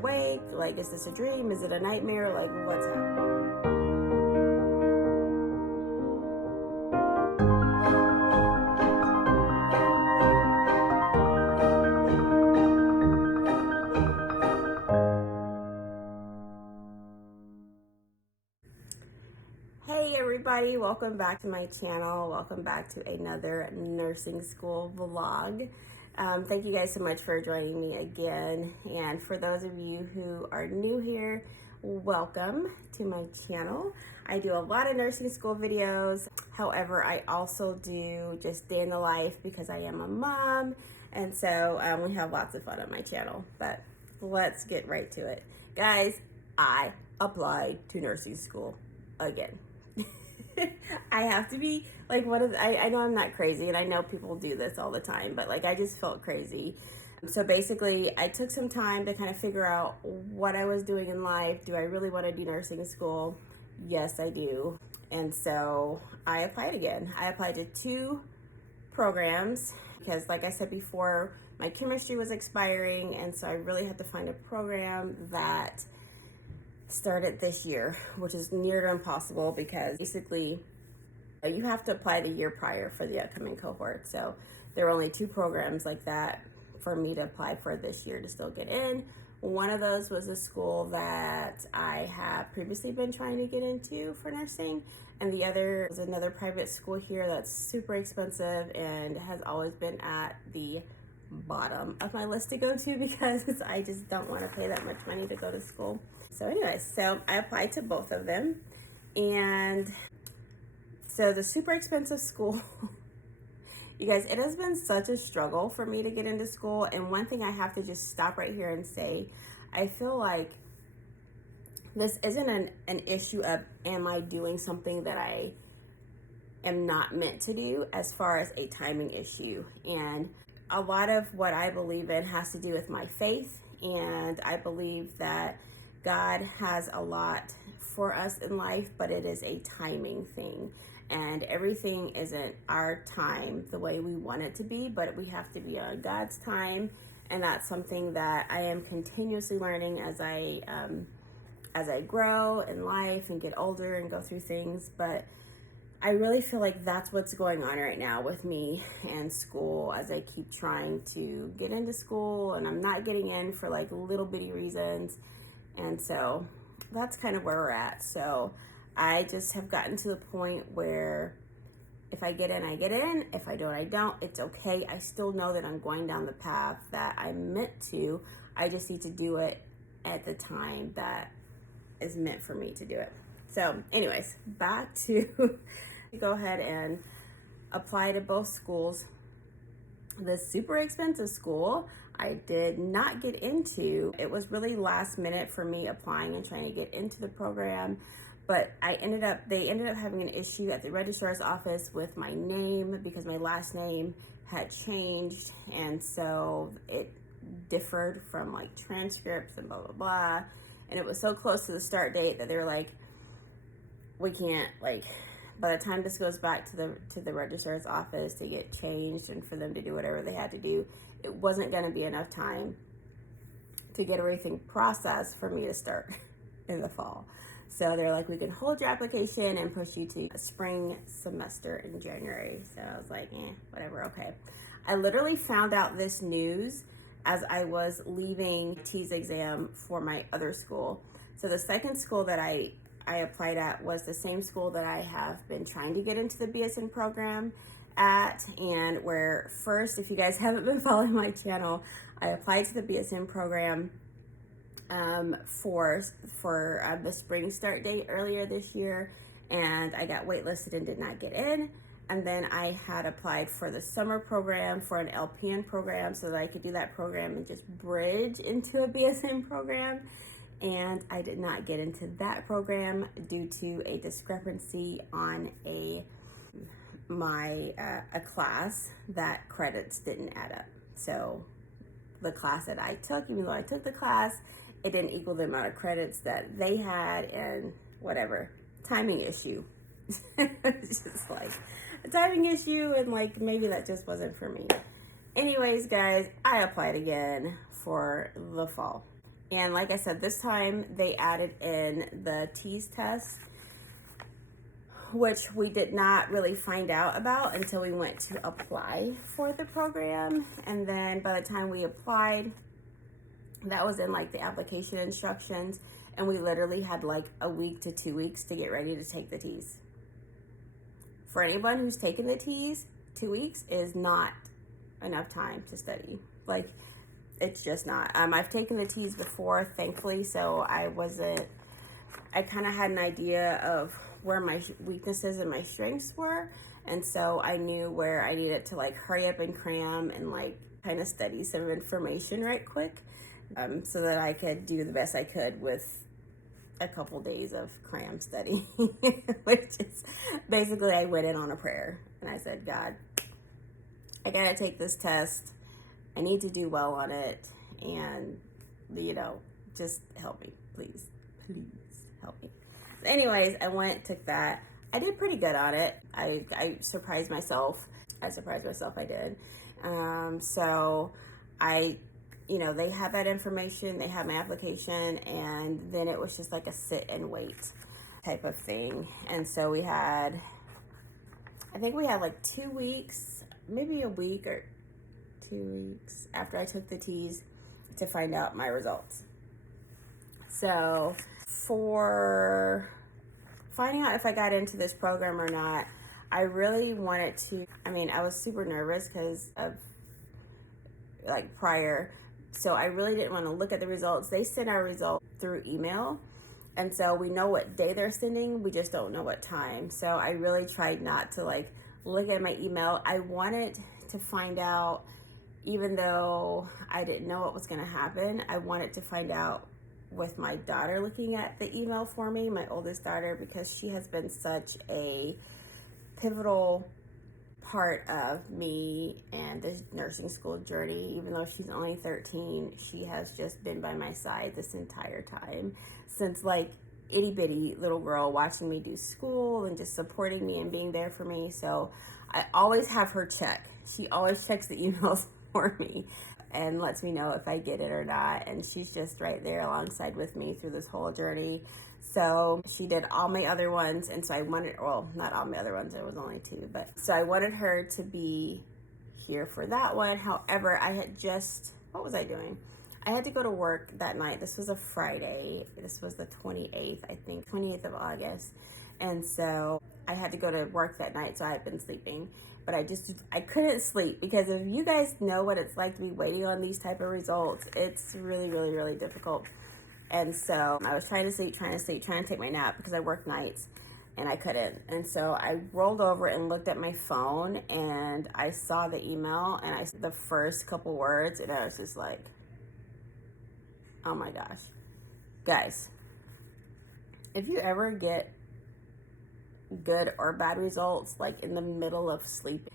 awake? Like, is this a dream? Is it a nightmare? Like, what's happening? Hey everybody, welcome back to my channel. Welcome back to another nursing school vlog. Thank you guys so much for joining me again. And for those of you who are new here, welcome to my channel. I do a lot of nursing school videos. However, I also do just day in the life because I am a mom. And so we have lots of fun on my channel. But let's get right to it. Guys, I applied to nursing school again. I have to be like I know I'm not crazy, and I know people do this all the time, but like I just felt crazy. So basically I took some time to kind of figure out what I was doing in life. Do I really want to do nursing school? Yes, I do. And so I applied again. I applied to 2 programs because, like I said before, my chemistry was expiring, and so I really had to find a program that started this year, which is near to impossible because basically you have to apply the year prior for the upcoming cohort. So there are only 2 programs like that for me to apply for this year to still get in. One of those was a school that I have previously been trying to get into for nursing, and the other was another private school here that's super expensive and has always been at the bottom of my list to go to because I just don't want to pay that much money to go to school. So anyways, so I applied to both of them, and so the super expensive school, you guys, it has been such a struggle for me to get into school. And one thing I have to just stop right here and say, I feel like this isn't an issue of am I doing something that I am not meant to do, as far as a timing issue. And a lot of what I believe in has to do with my faith, and I believe that God has a lot for us in life, but it is a timing thing, and everything isn't our time the way we want it to be, but we have to be on God's time. And that's something that I am continuously learning as I grow in life and get older and go through things. But I really feel like that's what's going on right now with me and school, as I keep trying to get into school and I'm not getting in for like little bitty reasons. And so that's kind of where we're at. So I just have gotten to the point where if I get in, I get in. If I don't, I don't. It's okay. I still know that I'm going down the path that I'm meant to. I just need to do it at the time that is meant for me to do it. So anyways, back to go ahead and apply to both schools. The super expensive school I did not get into. It was really last minute for me applying and trying to get into the program, but they ended up having an issue at the registrar's office with my name because my last name had changed, and so it differed from like transcripts and blah blah blah, and it was so close to the start date that they were like, we can't, like, by the time this goes back to the registrar's office to get changed and for them to do whatever they had to do, it wasn't going to be enough time to get everything processed for me to start in the fall. So they're like, we can hold your application and push you to a spring semester in January. So I was like, whatever, okay. I literally found out this news as I was leaving TEAS exam for my other school. So the second school that I applied at was the same school that I have been trying to get into the BSN program at, and where first, if you guys haven't been following my channel, I applied to the BSN program for the spring start date earlier this year, and I got waitlisted and did not get in. And then I had applied for the summer program for an LPN program so that I could do that program and just bridge into a BSN program. And I did not get into that program due to a discrepancy on a class that credits didn't add up. So the class that I took, even though I took the class, it didn't equal the amount of credits that they had, and whatever, timing issue. It's just like a timing issue, and like maybe that just wasn't for me. Anyways, guys, I applied again for the fall. And like I said, this time they added in the TEAS test, which we did not really find out about until we went to apply for the program. And then by the time we applied, that was in like the application instructions, and we literally had like a week to 2 weeks to get ready to take the TEAS. For anyone who's taken the TEAS, 2 weeks is not enough time to study. Like, it's just not. I've taken the TEAS before, thankfully, so I kind of had an idea of where my weaknesses and my strengths were, and so I knew where I needed to like hurry up and cram and like kind of study some information right quick, so that I could do the best I could with a couple days of cram study, which is basically I went in on a prayer and I said, God, I gotta take this test. I need to do well on it, and just help me, please help me. So anyways, I went, took that. I did pretty good on it. I surprised myself. I did. So they had that information, they had my application, and then it was just like a sit and wait type of thing. And so I think we had like 2 weeks, maybe a week or 2 weeks after I took the TEAS to find out my results. So for finding out if I got into this program or not, I really wanted to, I was super nervous because of like prior, so I really didn't want to look at the results. They send our results through email, and so we know what day they're sending, we just don't know what time. So I really tried not to like look at my email. I wanted to find out, even though I didn't know what was going to happen, I wanted to find out with my daughter looking at the email for me, my oldest daughter, because she has been such a pivotal part of me and this nursing school journey. Even though she's only 13, she has just been by my side this entire time, since like itty bitty little girl, watching me do school and just supporting me and being there for me. So I always have her check. She always checks the emails for me and lets me know if I get it or not. And she's just right there alongside with me through this whole journey. So she did all my other ones. And so I wanted, well, not all my other ones, there was only 2, but so I wanted her to be here for that one. However, what was I doing? I had to go to work that night. This was a Friday. This was the 28th, I think, 28th of August. And so I had to go to work that night, so I had been sleeping. But I couldn't sleep, because if you guys know what it's like to be waiting on these type of results, it's really, really, really difficult. And so I was trying to take my nap because I work nights, and I couldn't. And so I rolled over and looked at my phone, and I saw the email, and I saw the first couple words, and I was just like, oh my gosh. Guys, if you ever get good or bad results like in the middle of sleeping,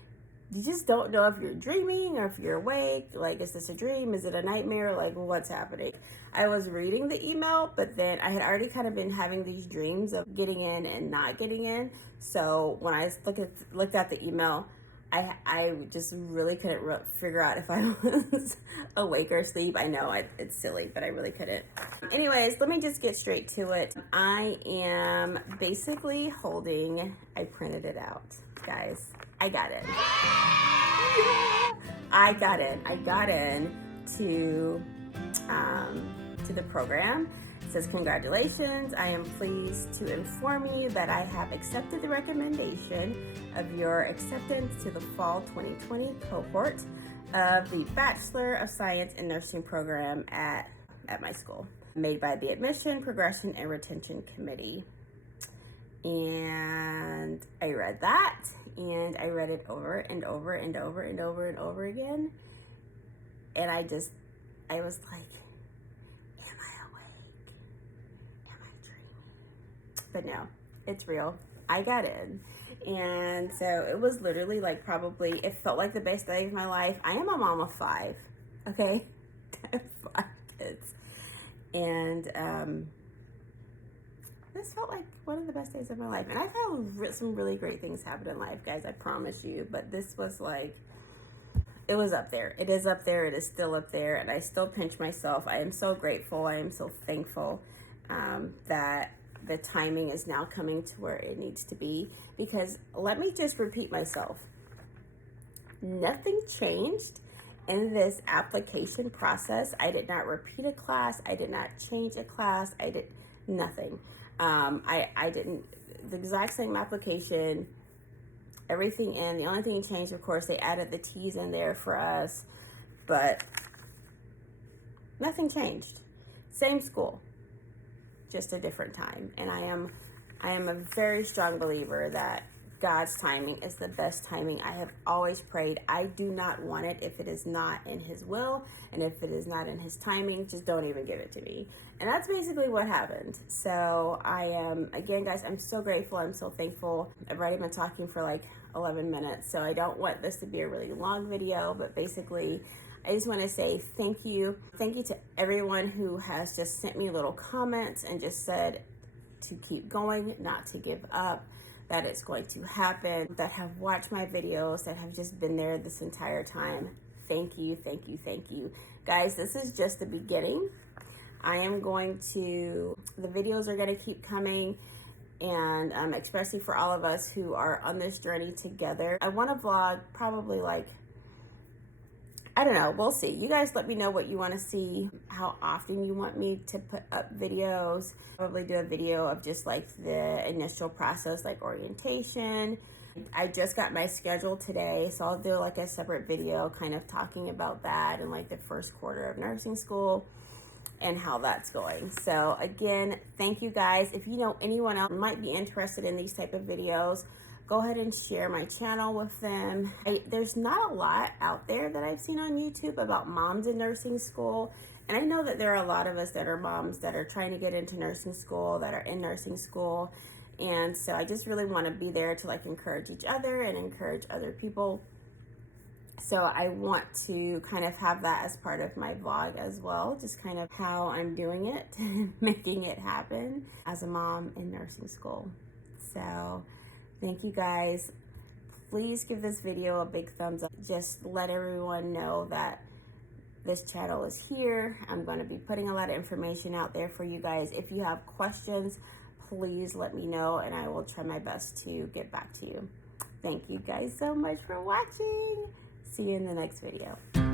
you just don't know if you're dreaming or if you're awake. Like, is this a dream? Is it a nightmare? Like, what's happening? I was reading the email, but then I had already kind of been having these dreams of getting in and not getting in. So when I looked at the email, I just really couldn't figure out if I was awake or asleep. I know it's silly, but I really couldn't. Anyways, let me just get straight to it. I am basically I printed it out, guys. I got in. I got in to the program. It says, congratulations, I am pleased to inform you that I have accepted the recommendation of your acceptance to the fall 2020 cohort of the Bachelor of Science in Nursing program at my school, made by the Admission, Progression, and Retention Committee. And I read that, and I read it over and over and over and over and over again. And I was like, am I awake? Am I dreaming? But no, it's real. I got in. And so it was literally like it felt like the best day of my life. I am a mom of 5, okay? I have 5 kids. And this felt like one of the best days of my life. And I've had some really great things happen in life, guys, I promise you. But this was like, it was up there. It is up there. It is still up there. And I still pinch myself. I am so grateful. I am so thankful that the timing is now coming to where it needs to be. Because let me just repeat myself. Nothing changed in this application process. I did not repeat a class. I did not change a class. I did nothing. I didn't, the exact same application, everything in. The only thing changed, of course, they added the T's in there for us, but nothing changed. Same school, just a different time. And I am a very strong believer that God's timing is the best timing. I have always prayed, I do not want it if it is not in his will, and if it is not in his timing, just don't even give it to me. And that's basically what happened. So I am, again, guys, I'm so grateful. I'm so thankful. I've already been talking for like 11 minutes, so I don't want this to be a really long video, but basically, I just want to say thank you. Thank you to everyone who has just sent me little comments and just said to keep going, not to give up, that it's going to happen, that have watched my videos, that have just been there this entire time. Thank you, thank you, thank you. Guys, this is just the beginning. I am going to, the videos are going to keep coming, and especially for all of us who are on this journey together. I want to vlog probably like, I don't know, we'll see. You guys let me know what you want to see, how often you want me to put up videos. Probably do a video of just like the initial process, like orientation. I just got my schedule today, so I'll do like a separate video kind of talking about that and like the first quarter of nursing school and how that's going. So again, thank you guys. If you know anyone else who might be interested in these type of videos, go ahead and share my channel with them. There's not a lot out there that I've seen on YouTube about moms in nursing school. And I know that there are a lot of us that are moms that are trying to get into nursing school, that are in nursing school. And so I just really want to be there to like encourage each other and encourage other people. So I want to kind of have that as part of my vlog as well, just kind of how I'm doing it, making it happen as a mom in nursing school. So thank you guys. Please give this video a big thumbs up. Just let everyone know that this channel is here. I'm going to be putting a lot of information out there for you guys. If you have questions, please let me know and I will try my best to get back to you. Thank you guys so much for watching. See you in the next video.